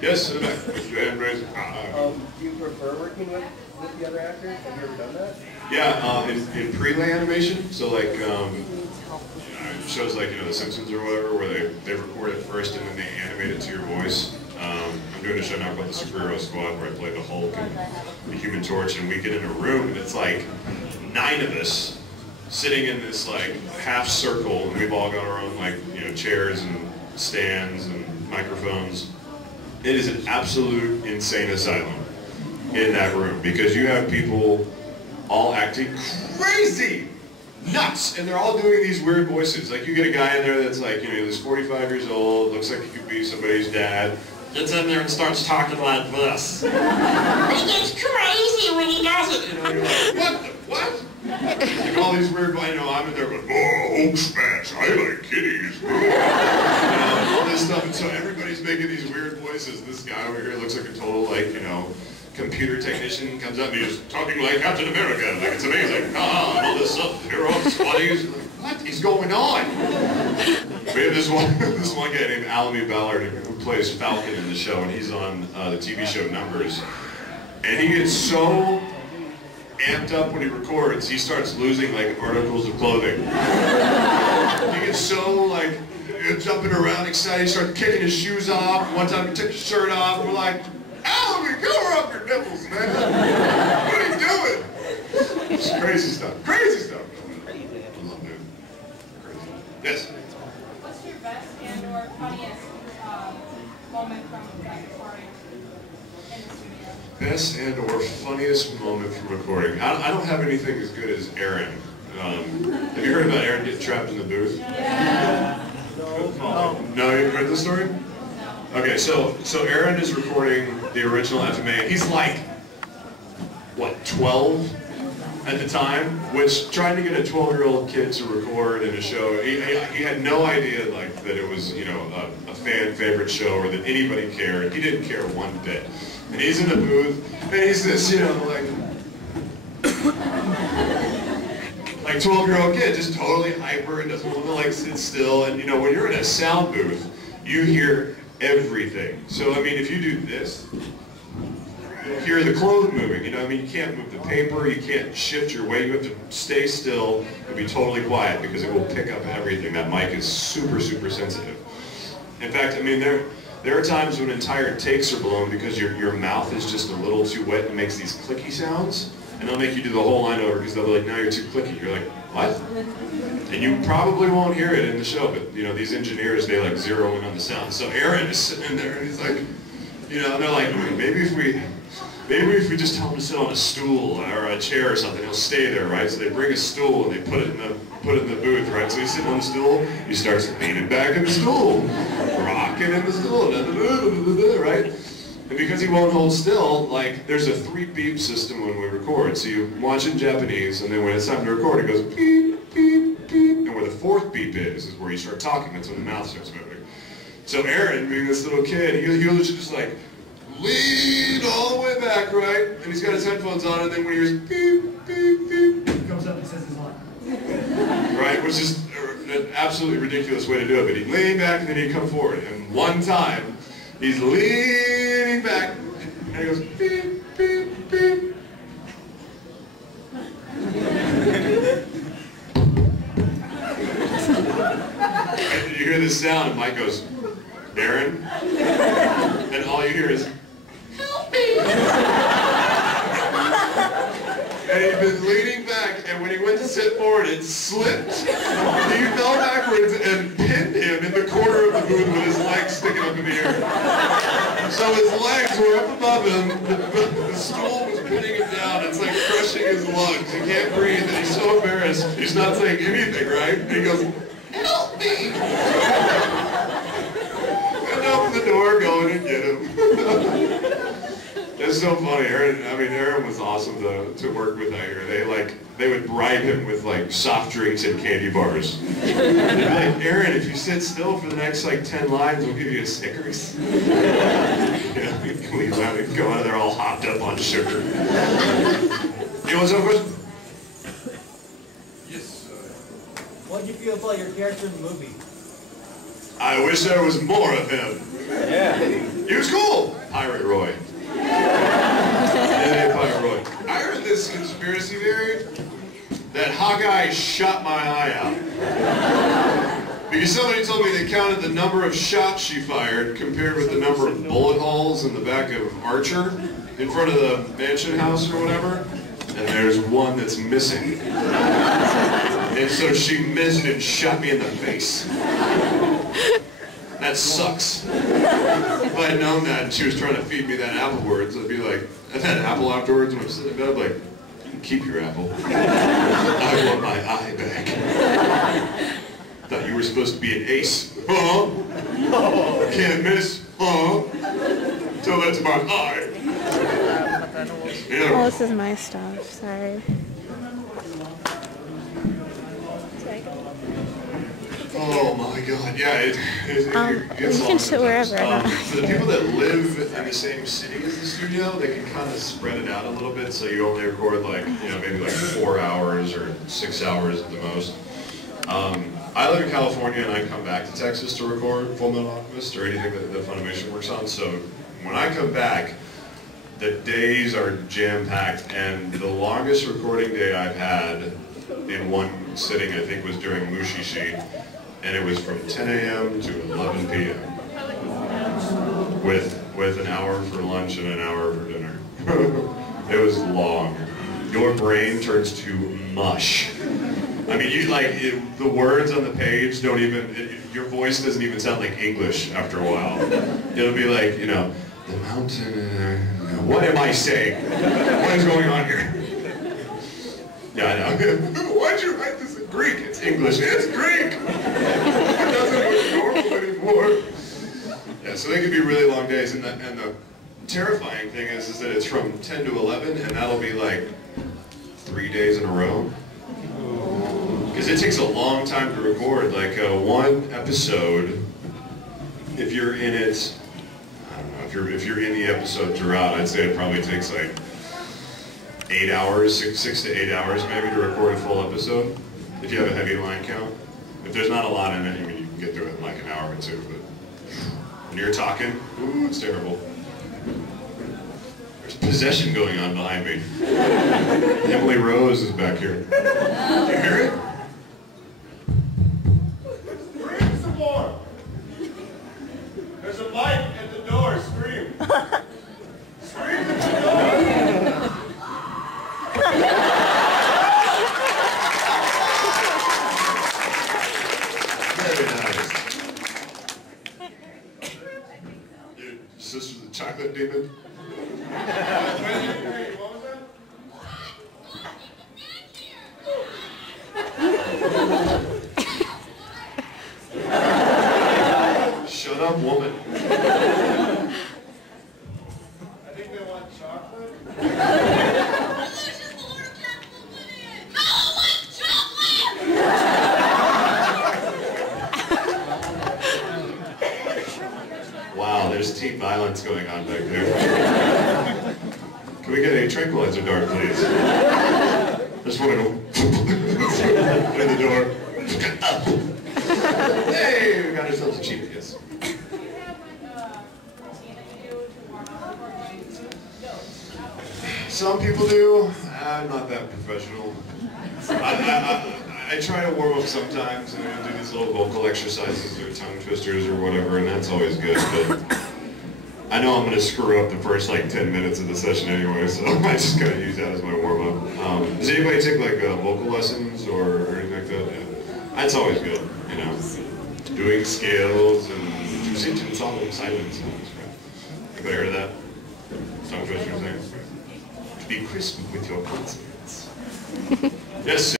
Yes, in the back. Do you prefer working with the other actors? Have you ever done that? Yeah, in pre-lay animation, so like shows like The Simpsons or whatever, where they record it first and then they animate it to your voice. I'm doing a show now called the Superhero Squad where I play the Hulk and the Human Torch, and we get in a room and it's like 9 of us sitting in this like half circle, and we've all got our own like chairs and stands and microphones. It is an absolute insane asylum in that room because you have people all acting crazy, nuts, and they're all doing these weird voices. Like you get a guy in there that's like, he's 45 years old, looks like he could be somebody's dad, gets in there and starts talking like this. He gets crazy when he does it. You're like, what? Like all these weird, I'm in there going, Hulk smash, I like kitties. All this stuff, and so everybody's making these weird voices. This guy over here looks like a total, computer technician, comes up and he's talking like Captain America, like it's amazing. And all this stuff, hero squaddies. What is going on? We have this one guy named Alamy Ballard who plays Falcon in the show, and he's on the TV show Numbers. And he gets so amped up when he records, he starts losing articles of clothing. He gets so jumping around excited, he starts kicking his shoes off. One time he took his shirt off, and we're like, Alamy, cover up your nipples, man. What are you doing? It's crazy stuff. Crazy stuff. I love it. Crazy. Yes? What's your best and/or funniest moment from recording in the studio? Best and/or funniest moment from recording. I don't have anything as good as Aaron. Have you heard about Aaron getting trapped in the booth? Yeah. No, you heard the story? Okay, so Aaron is recording the original FMA. He's like, what, 12 at the time? Which, trying to get a 12-year-old kid to record in a show, he had no idea that it was, a fan favorite show or that anybody cared. He didn't care one bit. And he's in the booth, and he's this, like 12-year-old kid, just totally hyper and doesn't want to sit still. And when you're in a sound booth, you hear everything. So if you do this, you'll hear the clothes moving. You can't move the paper, you can't shift your weight, you have to stay still and be totally quiet because it will pick up everything. That mic is super, super sensitive. In fact, there are times when entire takes are blown because your mouth is just a little too wet and makes these clicky sounds. And they'll make you do the whole line over because they'll be like, now you're too clicky. You're like, what? And you probably won't hear it in the show, but these engineers, they zero in on the sound. So Aaron is sitting there and he's like, and they're like, maybe if we just tell him to sit on a stool or a chair or something, he'll stay there, right? So they bring a stool and they put it in the booth, right? So he's sitting on the stool, he starts leaning back in the stool, rocking in the stool, right? And because he won't hold still, there's a 3-beep system when we record. So you watch in Japanese, and then when it's time to record, it goes beep, beep, beep. And where the 4th beep is where you start talking. That's when the mouth starts moving. So Aaron, being this little kid, he'll just lean all the way back, right? And he's got his headphones on, and then when he hears beep, beep, beep, he comes up and says his line. Right? Which is an absolutely ridiculous way to do it. But he'd lean back, and then he'd come forward. And one time, he's leaning back, and he goes, beep, beep, beep. And you hear this sound, and Mike goes, Aaron? And all you hear is, help me! And he'd been leaning back, and when he went to sit forward, it slipped. He fell backwards and pinned him in the corner of the booth with his legs sticking up in the air. So his legs were up above him, but the stool was pinning him down. It's crushing his lungs. He can't breathe, and he's so embarrassed. He's not saying anything, right? And he goes, help me! And open the door, go in and get him. It's so funny. Aaron was awesome to work with out here. They would bribe him with soft drinks and candy bars. They'd be like, Aaron, if you sit still for the next 10 lines, we'll give you a Snickers. We go out of there all hopped up on sugar. You want some question? Yes. What did you feel about your character in the movie? I wish there was more of him. Yeah. He was cool. Pirate Roy. Yeah, Pirate Roy. I heard this conspiracy theory that Hawkeye shot my eye out. Because somebody told me they counted the number of shots she fired compared with the number of bullet holes in the back of Archer in front of the mansion house or whatever, and there's one that's missing. And so she missed and shot me in the face. That sucks. If I had known that and she was trying to feed me that apple words, I'd be like, I've had apple afterwards when I'm sitting in bed, I'd be like, you can keep your apple. I want my eye back. Thought you were supposed to be an ace. Huh? Can't miss. Huh? Tell that to my eye. Oh, this is my stuff. Sorry. Oh my god, yeah, it you can sit wherever. For the people that live in the same city as the studio, they can kind of spread it out a little bit, so you only record like, you know, maybe like 4 hours or 6 hours at the most. I live in California and I come back to Texas to record Full Metal Alchemist or anything that Funimation works on, so when I come back, the days are jam-packed, and the longest recording day I've had in one sitting, I think, was during Mushishi, and it was from 10 a.m. to 11 p.m. with an hour for lunch and an hour for dinner. It was long. Your brain turns to mush. I mean, you the words on the page don't even, your voice doesn't even sound like English after a while. It'll be like, you know, the mountain, what am I saying? What is going on here? Yeah, I know. Why'd you write this in Greek? It's English. It's Greek! It doesn't look normal anymore. Yeah, so they can be really long days, and the terrifying thing is that it's from 10 to 11, and that'll be like 3 days in a row. Because it takes a long time to record. Like one episode, if you're in it, I don't know, if you're in the episode throughout, I'd say it probably takes like 8 hours, 6 to 8 hours maybe to record a full episode, if you have a heavy line count. If there's not a lot in it, I mean, you can get through it in like an hour or two, but when you're talking, ooh, it's terrible. There's possession going on behind me. Emily Rose is back here. Do you hear it? Scream some more! There's a mic at the door, scream! Scream at the door! Very nice. Your sister's the chocolate demon? What was that? Shut up, woman. I think they want chocolate. Wow, there's team violence going on back there. Can we get a tranquilizer dart, please? I just want to go in the door. Hey, we got ourselves a cheap kiss. Some people do. I'm not that professional. I try to warm up sometimes and do these little vocal exercises or tongue twisters or whatever, and that's always good. But I know I'm going to screw up the first like 10 minutes of the session anyway, so I just gotta use that as my warm up. Does anybody take like vocal lessons or anything like that? Yeah. That's always good, you know. Doing scales and choosing to solemn silence. Anybody heard of that? Tongue twisters thing? To be crisp with your consonants. Yes.